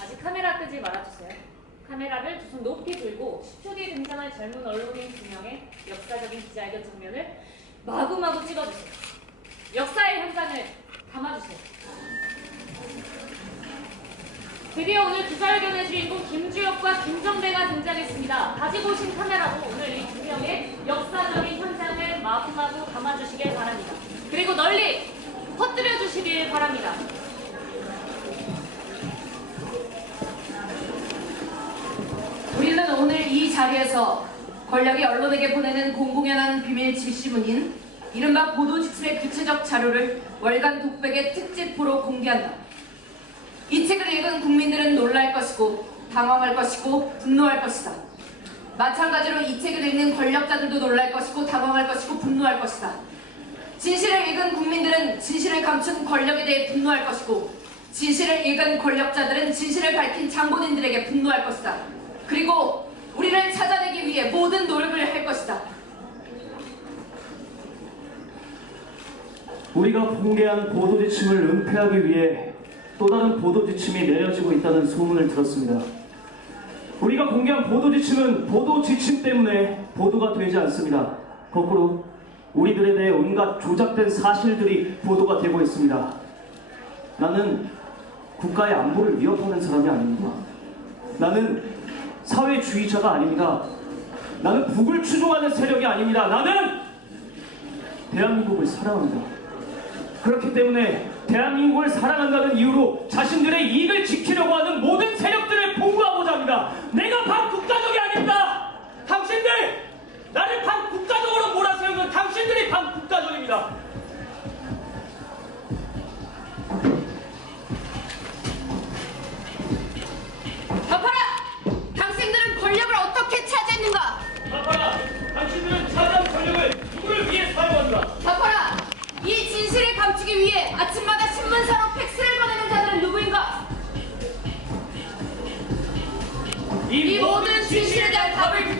아직 카메라 끄지 말아주세요. 카메라를 두 손 높이 들고 10초 뒤에 등장할 젊은 언론인 두 명의 역사적인 기자회견 장면을 마구마구 찍어주세요. 역사의 현장을 담아주세요. 드디어 오늘 기자회견의 주인공 김주혁과 김정배가 등장했습니다. 가지고 오신 카메라로 오늘 이 두 명의 역사적인 현장을 마구마구 담아주시길 바랍니다. 그리고 널리 퍼뜨려 주시길 바랍니다. 이 자리에서 권력이 언론에게 보내는 공공연한 비밀 지시문인 이른바 보도지침의 구체적 자료를 월간 독백의 특집으로 공개한다. 이 책을 읽은 국민들은 놀랄 것이고 당황할 것이고 분노할 것이다. 마찬가지로 이 책을 읽는 권력자들도 놀랄 것이고 당황할 것이고 분노할 것이다. 진실을 읽은 국민들은 진실을 감춘 권력에 대해 분노할 것이고 진실을 읽은 권력자들은 진실을 밝힌 장본인들에게 분노할 것이다. 그리고 우리를 찾아내기 위해 모든 노력을 할 것이다. 우리가 공개한 보도 지침을 은폐하기 위해 또 다른 보도 지침이 내려지고 있다는 소문을 들었습니다. 우리가 공개한 보도 지침은 보도 지침 때문에 보도가 되지 않습니다. 거꾸로 우리들에 대해 온갖 조작된 사실들이 보도가 되고 있습니다. 나는 국가의 안보를 위협하는 사람이 아닙니다. 나는 사회주의자가 아닙니다. 나는 북을 추종하는 세력이 아닙니다. 나는 대한민국을 사랑합니다. 그렇기 때문에 대한민국을 사랑한다는 이유로 자신들의 이익을 지키려고 하는 모든 세력들을 봉구하고자 합니다. 내가 반국가적이 아닙니다. 당신들 나를 반국가적으로 몰아세우는 당신들이 반국가적입니다. 감추기 위해 아침마다 신문사로 팩스를 보내는 자들은 누구인가? 이 모든 진실에 대한 답을